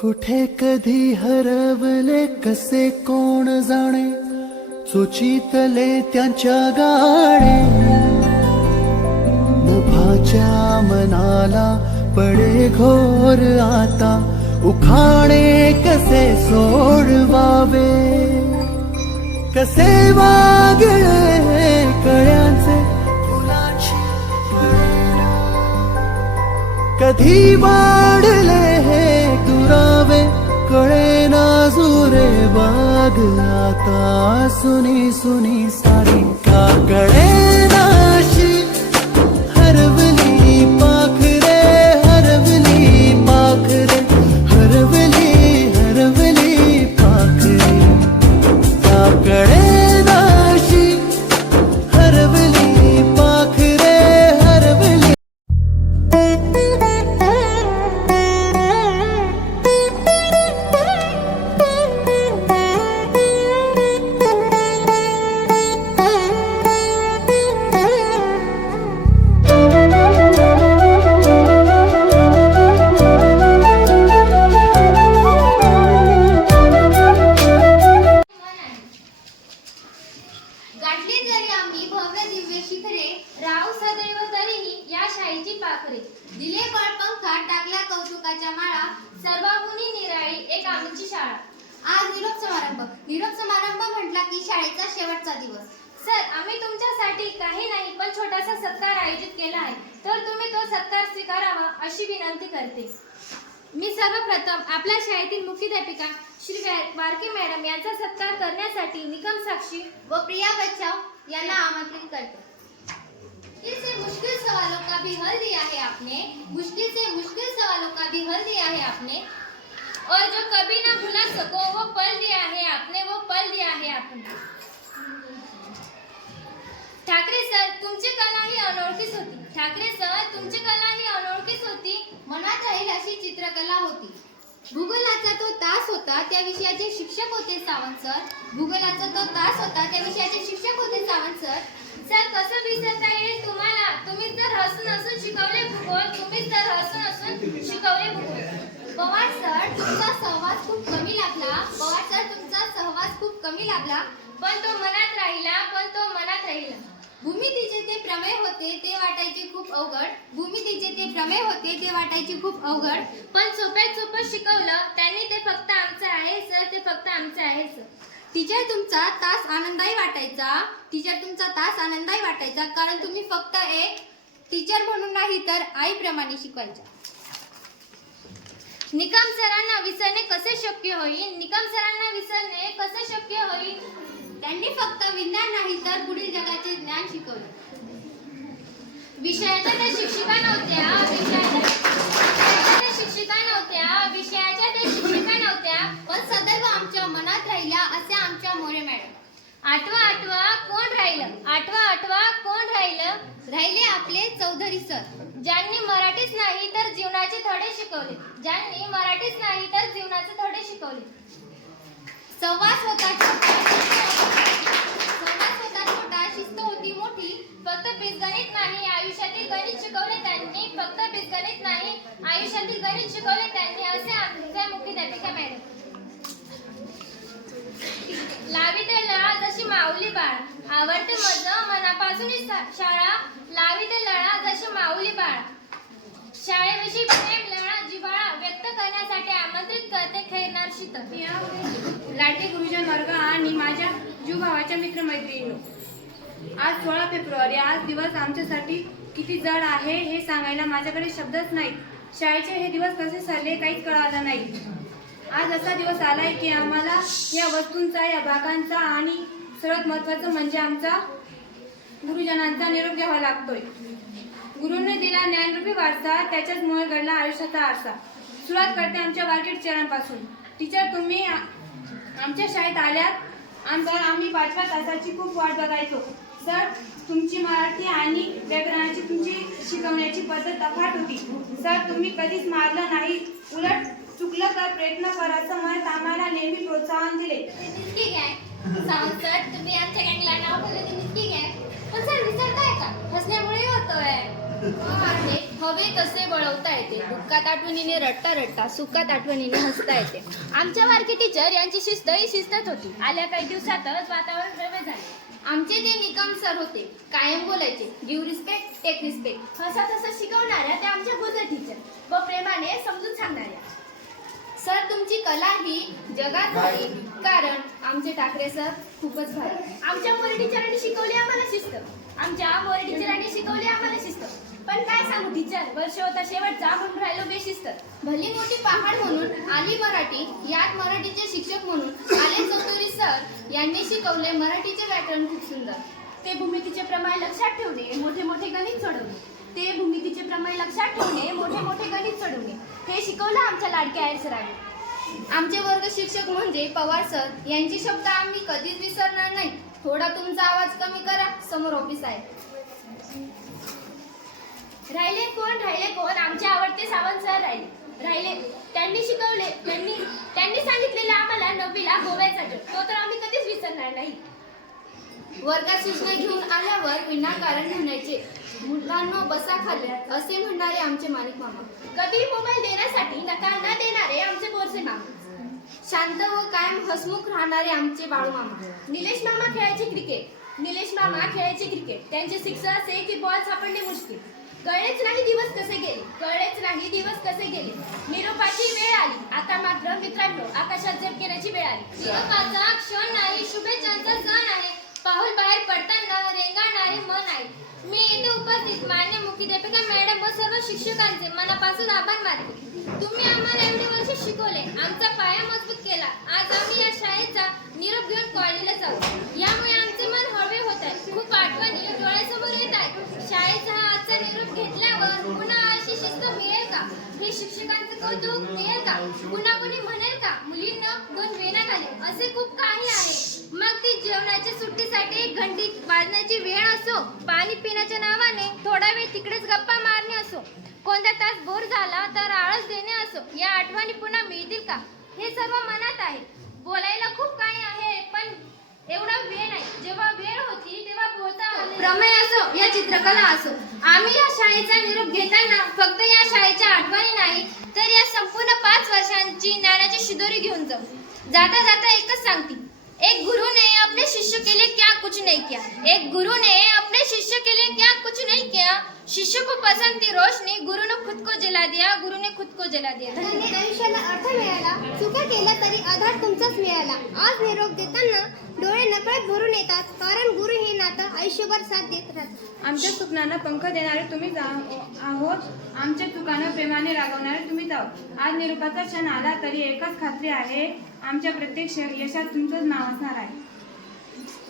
कुठे कधी हरवले कसे कोण जाणे, चोचीतले त्यांच्या गाणे. नभाच्या मनाला पडे घोर आता, उखाणे कसे सोडवावे. कसे वागळे कळ्यांचे फुलाची कळेना, कधी वाढले हे दुरावे कळेना जुरे बाग. आता सुनी सुनी सारी का कळेना अशी हरवली पाखरे, हरवली पाखरे, हरवली हरवली पाखरे. का कळेना अशी हरवली पाखरे, हरवली. गाठली जरी आम्ही भव्य दिव्य शिखरे, राहू सदैव तरीही या शाहीची पाखरे. दिले बळपंखा टाकल्या कौतुकाच्या माळा, सर्वगुणी निराळी एक आमची शाळा. आज निरोप समारंभ. निरोप समारंभ म्हटला की शाळेचा शेवटचा दिवस. सर, आम्ही तुमच्यासाठी काही नाही पण छोटासा सत्कार आयोजित केला आहे, तर तुम्ही तो सत्कार स्वीकारावा अशी विनंती करते. मी सर्वप्रथम आपल्या शाळेतील मुख्याध्यापिका श्री वारके मॅडम यांचा सत्कार करण्यासाठी निकम साक्षी व प्रिया बच्चाव यांना आमंत्रित करते. मुश्किल से मुश्किल सवालों का भी हल दिया है आपने, मुश्किल से मुश्किल सवालों का भी हल दिया है आपने, और जो कभी ना भुला सको वो पल दिया है आपने, वो पल दिया है आपने. ठाकरे सर, तुमची कला ही अनोळखीच होती. ठाकरे सर, तुमची कला ही अनोळखीच होती. मनात राहील अशी चित्रकला होती. भूगोलाचा तो तास होता, त्या विषयाचे शिक्षक होते सावंत सर. भूगोलाचा तो तास होता, त्या विषयाचे शिक्षक होते सावंत सर. सर, कसं विसरता येईल तुम्हाला? तुम्हीच तर हसून हसून शिकवले भूगोल, तुम्हीच तर हसून हसून शिकवले भूगोल. पवार सर, तुमचा सहवास खूप कमी लागला. पवार सर, तुमचा सहवास खूप कमी लागला, पण तो मनात राहिला, पण तो मनात राहिला. भूमितीचे ते प्रमेय होते ते वाटायचे खूप अवघड, भूमितीचे ते प्रमेय होते ते वाटायचे खूप अवघड, पण सोप्यात सोपं शिकवलं त्यांनी. ते फक्त आमचं आहे सर, ते फक्त आमचं आहे सर. टीचर, तुमचा तास आनंदायी वाटायचा. टीचर, तुमचा तास आनंदायी वाटायचा कारण तुम्ही फक्त एक टीचर म्हणून नाही तर आईप्रमाणे शिकवायच्या. निकम सरांना विसरणे कसे शक्य होईल? निकम सरांना विसरणे कसे शक्य होईल? त्यांनी फक्त विज्ञान नाही तर पुढील जगाचे ज्ञान शिकवले. विषयाच्या त्या शिक्षिका नव्हत्या, विषयाच्या त्या शिक्षिका नव्हत्या, पण सदैव आमच्या मनात राहिल्या असे आमच्या मोरे मॅडम. आठवा आठवा कोण राहिलं? आठवा आठवा कोण राहिलं? राहिले आपले चौधरी सर, ज्यांनी मराठीच नाही तर जीवनाचे धडे शिकवले. ज्यांनी मराठीच नाही तर जीवनाचे धडे शिकवले. संवाद होता छोटा, शिस्त होती मोठी. फक्त बीजगणित नाही आयुष्यातील गणित शिकवले त्यांनी, फक्त बीजगणित नाही आयुष्यातील गणित शिकवले त्यांनी असे आमच्या मुख्याध्यापिका मॅडम. लाविते लळा जशी माऊली बाळ, आवडते माझं मनापासून शाळा. लाविते लळा जशी माऊली बाळ, शाळेविषयी प्रेम लळा जिव्हाळा व्यक्त करण्यासाठी आमंत्रित करते खैरनार शीतल. लाडके गुरुजन वर्ग आणि माझ्या जीवभावाच्या मित्रमैत्रिणींनो, आज 16 फेब्रुवारी. आज दिवस आमच्यासाठी किती जड आहे हे सांगायला माझ्याकडे शब्दच नाहीत. शाळेचे हे दिवस कसे सरले काहीच कळालं नाही. आज असा दिवस आलाय की आम्हाला या वस्तूंचा, या भागांचा आणि सर्वात महत्त्वाचं म्हणजे आमचा गुरुजनांचा निरोप घ्यावा लागतोय. गुरुने दिला ज्ञानरूपी वारसा, त्याच्याच मुळे घडला आयुष्याचा आरसा. सुरुवात करते आमच्या वारके टीचरांपासून. टीचर, तुम्ही आमच्या शाळेत आल्यात आम्ही 5व्या तासाची खूप वाट बघायचो. सर, तुमची मराठी आणि व्याकरणाची तुमची शिकवण्याची पद्धत अफाट होती. सर, तुम्ही कधीच मारलं नाही, उलट चुकलं तर प्रयत्न करायचं म्हणत आम्हाला नेहमी प्रोत्साहन दिले. सावंत सर, तुम्ही आमच्या गँगला नाव ठेवले ते निश्चित आहे, पण सर विसरताय का? हसण्यामुळे होतोय. हवे तसे वळवता येते. दुःखात आठवणीने रडता रडता सुखात आठवणीने हसता येते. आमच्या बारकी टीचर यांची शिस्त ही शिस्तच होती. आल्या काही दिवसातच वातावरण वेगळे झाले. आमचे ते निकम सर होते. कायम बोलायचे, गिव्ह रिस्पेक्ट टेक रिस्पेक्ट. हसत हसत शिकवणाऱ्या त्या आमच्या गुजर टीचर व प्रेमाने समजून सांगणाऱ्या. सर तुमची कला ही जगात भारी, कारण आमचे ठाकरे सर खूपच भारी. आमच्या मोरे टीचरांनी शिकवले आम्हाला शिस्त. आमच्या मोरे टीचरांनी शिकवले आम्हाला शिस्त. पण काय सांगू टीचर, वर्ष होता शेवटचा म्हणून राहिलो बेशिस्त. भली मोठी पहाड म्हणून आली मराठी, यात मराठीचे शिक्षक म्हणून आले चौधरी सर. यांनी शिकवले मराठीचे व्याकरण खूप सुंदर. ते भूमितीचे प्रमाण लक्षात ठेवणे, मोठे मोठे गणित सोडवणे. ते भूमितीचे प्रमाण लक्षात ठेवणे, मोठे मोठे गणित सोडवणे. हे शिकवलं आमच्या लाडक्या आयर सरांनी. आमचे वर्ग शिक्षक म्हणजे पवार सर. यांचे शब्द आम्ही कधीच विसरणार नाही. थोडा तुमचा आवाज कमी करा, समोर ऑफिस आहे. राहिले कोण आमचे आवडते सावंत सर राहिले. त्यांनी शिकवले, त्यांनी सांगितलेले आम्हाला 9वीला गोव्याचा जग, तो तर आम्ही कधीच विसरणार नाही. वर्गात सूचना घेऊन आल्यावर विनाकारण म्हणायचे, मुलांनो बसा खाली, असे म्हणणारे आमचे माणिक मामा. कधी मोबाईल देण्यासाठी नकार न देणारे आमचे बोरसे मामा. शांत व कायम हसमुख राहणारे आमचे बाळू मामा. निलेश मामा खेळायचे क्रिकेट. त्यांचे सिक्सर असे की बॉल सापडणे मुश्किल. कळलेच नाही दिवस कसे गेले. निरोपाची वेळ आली. आता मात्र मित्रांनो आकाशात झेपकेण्याची वेळ आली. निरोपाचा क्षण नाही, शुभेच्छांचा सण आहे. पाऊल बाहेर पडताना रेंगाळणारे मन आहे. मी येथे उपस्थित मान्य मुख्याध्यापिका मॅडम व सर्व शिक्षकांचे मनापासून आभार मानते. तुम्ही आम्हाला एवढे वर्ष शिकवले, आमचा पाया मजबूत केला. आज आम्ही या शाळेचा निरोप घेऊन कॉलेजला जाऊ. यामुळे आमचे मन हळवे होत आहे. खूप आठवणी डोळ्यासमोर येत आहे. शाळेचा हा आजचा निरोप घेतल्यावर पुन्हा अशी शिस्त मिळेल का? हे शिक्षकांचं कौतुक मिळेल का? पुन्हा कोणी म्हणेल का मुलींना 2 वेण्या घाले, असे खूप काही आहे. मग ती जेवणाच्या सुट्टीसाठी घंटी वाजण्याची वेळ असो, पाणी पिण्याच्या नावाने थोडा वेळ तिकडेच गप्पा मारणे असो, कोणता तास बोर झाला तर आळस देणे असो, या आठवणी पुन्हा मिळतील का? हे सर्व मनात आहे. बोलायला खूप काही आहे, पण एवढा वेळ नाही. जेव्हा वेळ होती तेव्हा बोलता प्रमेय असो या चित्रकला असो, आम्ही या शाळेचा निरोप घेताना फक्त या शाळेच्या आठवणी नाही तर या संपूर्ण 5 वर्षांची ज्ञानाची शिदोरी घेऊन जाऊ. जाता जाता एकच सांगते, एक गुरु ने अपने शिष्य के लिए क्या कुछ नहीं किया. एक गुरु ने अपने शिष्य के लिए क्या कुछ नहीं किया. शिष्य को पसंद थी रोशनी, गुरु ने खुद को जला दिया. धन्य आयुष्याला अर्थ मिळाला. चुका केल्या तरी आधार तुमचाच मिळाला. आज निरोप देताना डोळे नकळत भरून येतात, कारण गुरु हे नातं आयुष्यभर साथ देत राहतात. आमच्या स्वप्नांना पंख देणारे तुम्हीच आहोत. आमच्या चुकांना प्रेमाने रागवणारे तुम्हीच आहोत. आज निरोपाचा क्षण आला तरी एकच खात्री आहे, आमच्या प्रत्येक यशात तुमचंच नाव असणार आहे.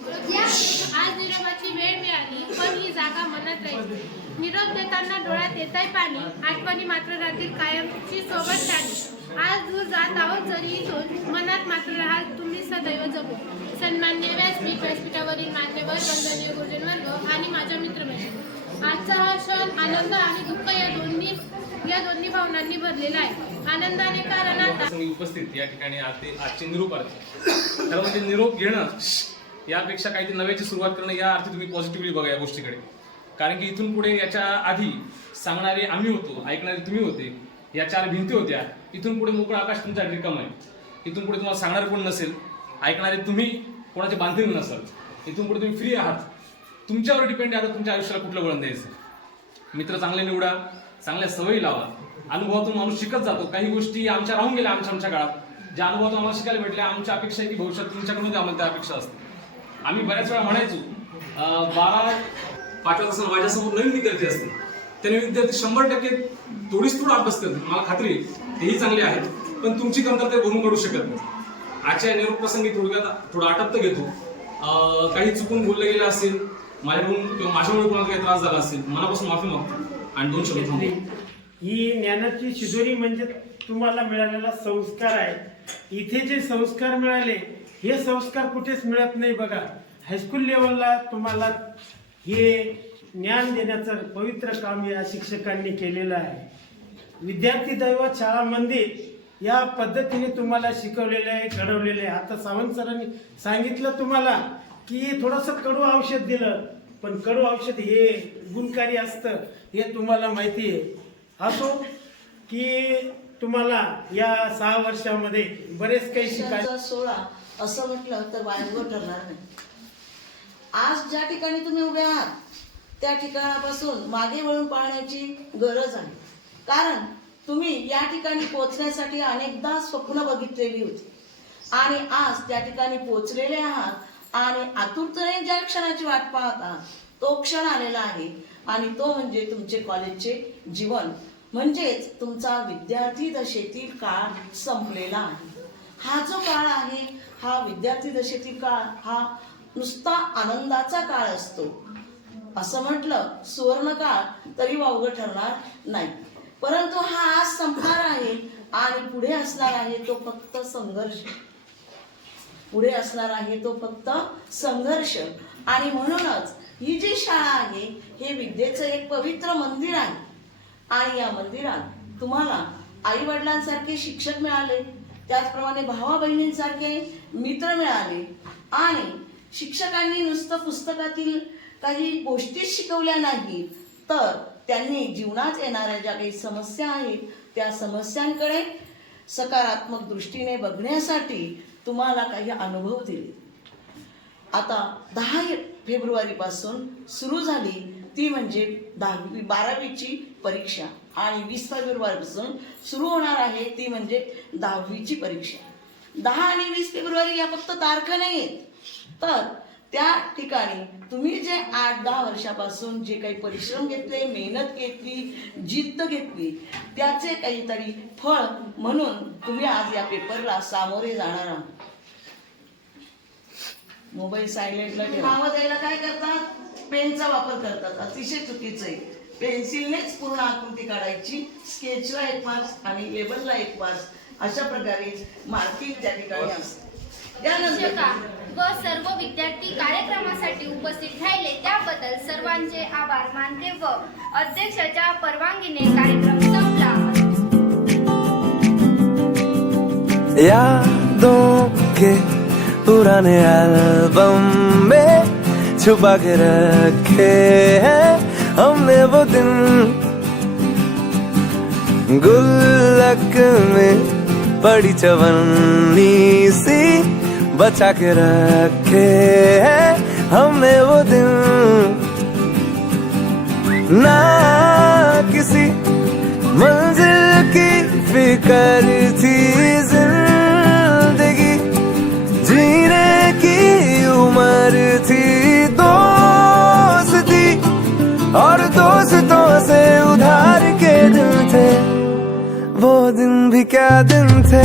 आज निरोपाची वेळ मिळाली, पण ही जागा मनात राहिली. निरोप देताना डोळ्यात येतंय पाणी, आठवणी मात्र राहतील कायमची सोबत राहणी. आज दूर जात आहोत जरी इथून, मनात मात्र राहाल तुम्ही सदैव जगू. सन्मान्य व्यासपीठ, व्यासपीठावरील मान्यवर, वंदनीय गुरुजन वर्ग आणि माझ्या मित्रमैत्रिणी, आजचा हा क्षण आनंद आणि दुःख या दोन्ही भावनांनी भरलेला आहे. आनंदाने कारण आता उपस्थित या ठिकाणी आजचे निरोपार्थी, खरं म्हणजे निरोप घेणं यापेक्षा काहीतरी नव्याची सुरुवात करणं या अर्थी तुम्ही पॉझिटिव्हली बघा या गोष्टीकडे. कारण की इथून पुढे याच्या आधी सांगणारे आम्ही होतो, ऐकणारे तुम्ही होते, या 4 भिंती होत्या. इथून पुढे मोकळं आकाश तुमचा रिकाम आहे. इथून पुढे तुम्हाला सांगणारे कोण नसेल, ऐकणारे तुम्ही कोणाचे बांधील नसाल. इथून पुढे तुम्ही फ्री आहात. तुमच्यावर डिपेंड आहे आता तुमच्या आयुष्याला कुठलं वळण द्यायचं. मित्र चांगले निवडा, चांगल्या सवयी लावा. अनुभवातून माणूस शिकत जातो. काही गोष्टी आमच्या राहून गेल्या आमच्या काळात, ज्या अनुभवातून आम्हाला शिकायला भेटल्या. आमच्या अपेक्षा आहे की भविष्यात तुमच्याकडून आम्हाला त्या अपेक्षा असते. आम्ही बऱ्याच वेळा म्हणायचो 12 पाठवत असताना माझ्यासमोर नवीन विद्यार्थी असते, त्याने विद्यार्थी 100% थोडा अभ्यास करतील, मला खात्री आहे तेही चांगले आहेत, पण तुमची कमतरता भरून काढू शकत नाही. आजच्या निरोप प्रसंगी थोडं आटप्त घेतो. काही चुकून बोललं गेलं असेल माझ्याकडून किंवा माझ्यामुळे कोणाला काही त्रास झाला असेल, मनापासून माफी मागतो आणि 2 शब्द थांबतो. ही ज्ञानाची शिदोरी म्हणजे तुम्हाला मिळालेला संस्कार आहे. इथे जे संस्कार मिळाले हे संस्कार कुठेच मिळत नाही. बघा, हायस्कूल लेवलला तुम्हाला हे ज्ञान देण्याचं पवित्र काम या शिक्षकांनी केलेलं आहे. विद्यार्थी दैवत शाळांमध्ये या पद्धतीने तुम्हाला शिकवलेलं आहे, घडवलेलं आहे. आता सावंत सरांनी सांगितलं तुम्हाला की थोडंसं कडू औषध दिलं, पण कडू औषध हे गुणकारी असतं हे तुम्हाला माहिती आहे. असो की तुम्हाला या 6 वर्षामध्ये बरेच काही शिकायचं. 16 असं म्हटलं तर वायंगो ठरणार नाही. आज ज्या ठिकाणी तुम्ही उभे आहात त्या ठिकाणापासून मागे वळून पाहण्याची गरज आहे. कारण तुम्ही या ठिकाणी पोहोचण्यासाठी अनेकदा स्वप्न बघितलेली होती आणि आज त्या ठिकाणी पोहोचलेले आहात आणि आतुरतेने ज्या क्षणाची वाट पाहत आहात तो क्षण आलेला आहे आणि तो म्हणजे तुमचे कॉलेजचे जीवन, म्हणजेच तुमचा विद्यार्थी दशेतील काळ संपलेला आहे. हा जो काळ आहे हा विद्यार्थी दशेतील काळ हा नुसता आनंदाचा काळ असतो. असं म्हटलं सुवर्ण काळ तरी वावगं ठरणार नाही. परंतु हा आज संपणार आहे आणि पुढे असणार आहे तो फक्त संघर्ष. पुढे असणार आहे तो फक्त संघर्ष. आणि म्हणूनच ही जी शाळा आहे हे विद्येचं एक पवित्र मंदिर आहे आणि या मंदिरात तुम्हाला आई वडिलांसारखे शिक्षक मिळाले, त्याचप्रमाणे भावा बहिणींसारखे मित्र मिळाले आणि शिक्षकांनी नुसतं पुस्तकातील काही गोष्टी शिकवल्या नाही तर त्यांनी जीवनात येणाऱ्या ज्या काही समस्या आहेत त्या समस्यांकडे सकारात्मक दृष्टीने बघण्यासाठी तुम्हाला काही अनुभव दिले. आता 10 फेब्रुवारीपासून सुरू झाली ती म्हणजे 12वीची परीक्षा आणि 20 फेब्रुवारीपासून सुरू होणार आहे ती म्हणजे 10वीची परीक्षा. 10 आणि 20 फेब्रुवारी या फक्त तारखा नाही आहेत, तर त्या ठिकाणी तुम्ही जे 8-10 वर्षापासून जे काही परिश्रम घेतले, मेहनत घेतली, जिद्द घेतली त्याचे काहीतरी फळ म्हणून तुम्ही आज या पेपरला सामोरे जाणार आहात. मोबाईल सायलेंटला ठेवा. नावं द्यायला काय करतात? पेनचा वापर करतात. अतिशय चुकीचं आहे. पेन्सिलनेच पूर्ण आकृती काढायची, स्केचला 1 मार्क्स आणि लेबलला 1 मार्क्स अशा प्रकारे मार्किंग त्या ठिकाणी असते. त्यानंतर व सर्व विद्यार्थी कार्यक्रमासाठी उपस्थित राहिले त्याबद्दल सर्वांचे आभार मानते व अध्यक्षाच्या परवानगीने कार्यक्रम संपला. यादों के पुराने एल्बम में छुपा के रखे हैं हमने वो दिन, गुल्लक में पड़ी चवन्नी सी बचा के रखे हैं हमने वो दिन. ना किसी मंजिल की फिक्र थी, जिंदगी जीने की उम्र थी, दोस्ती और दोस्तों से उधार के दिन थे, वो दिन भी क्या दिन थे.